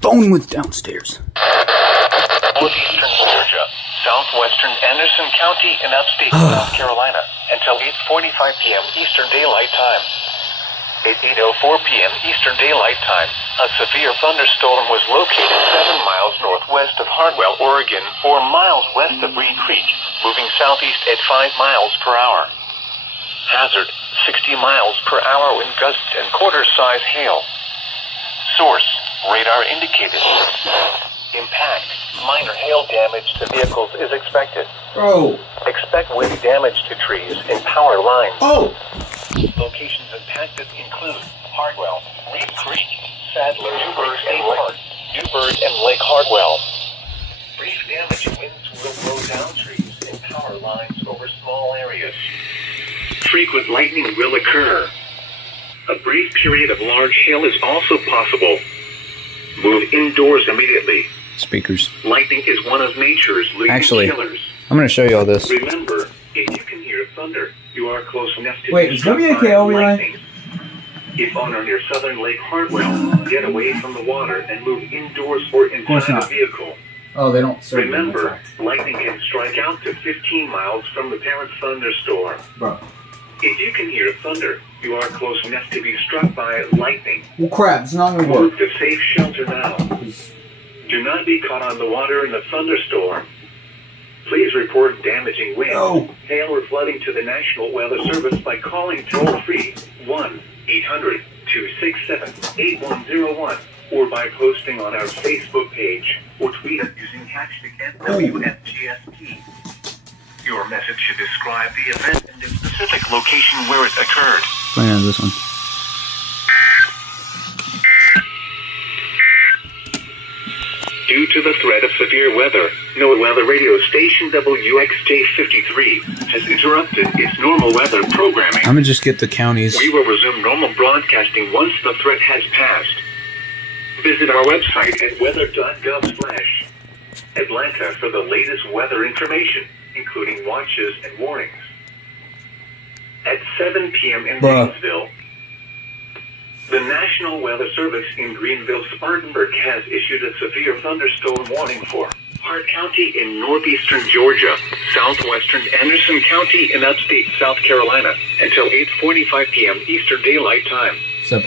phone went downstairs. Northeastern Georgia, southwestern Anderson County, and upstate South Carolina until 8:45 p.m. Eastern Daylight Time. At 8:04 p.m. Eastern Daylight Time, a severe thunderstorm was located 7 miles northwest of Hartwell, Oregon, 4 miles west of Reed Creek, moving southeast at 5 miles per hour. Hazard, 60 miles per hour wind gusts and quarter-size hail. Source, radar indicated. Impact, minor hail damage to vehicles is expected. Bro. Expect wind damage to trees and power lines. Oh. Locations impacted include Hartwell, Reed Creek, Sadler, Newburgh, and Lake Hartwell. Brief damage winds will blow down trees and power lines over small areas. Frequent lightning will occur. A brief period of large hail is also possible. Move indoors immediately. Speakers. Lightning is one of nature's leading killers. I'm going to show you all this. Remember, if you can hear thunder, you are close enough to is WKO lightning. If on or near southern Lake Hartwell, get away from the water and move indoors or inside a vehicle. Oh, they don't serve. Remember, lightning can strike out to 15 miles from the parent thunderstorm. Bro. If you can hear thunder, you are close enough to be struck by lightning. Well, crap, it's not going to work. Move to safe shelter now. Do not be caught on the water in a thunderstorm. Please report damaging wind, hail, or flooding to the National Weather Service by calling toll-free 1-800-267-8101 or by posting on our Facebook page or tweet us using hashtag WXJ53. Your message should describe the event and the specific location where it occurred. Playing on this one. Due to the threat of severe weather, NOAA weather radio station WXJ53 has interrupted its normal weather programming. I'm going to just get the counties. We will resume normal broadcasting once the threat has passed. Visit our website at weather.gov/Atlanta for the latest weather information, including watches and warnings. At 7 p.m. in Greenville, the National Weather Service in Greenville-Spartanburg has issued a severe thunderstorm warning for Hart County in northeastern Georgia, southwestern Anderson County, and upstate South Carolina until 8:45 p.m. Eastern Daylight Time. Simple.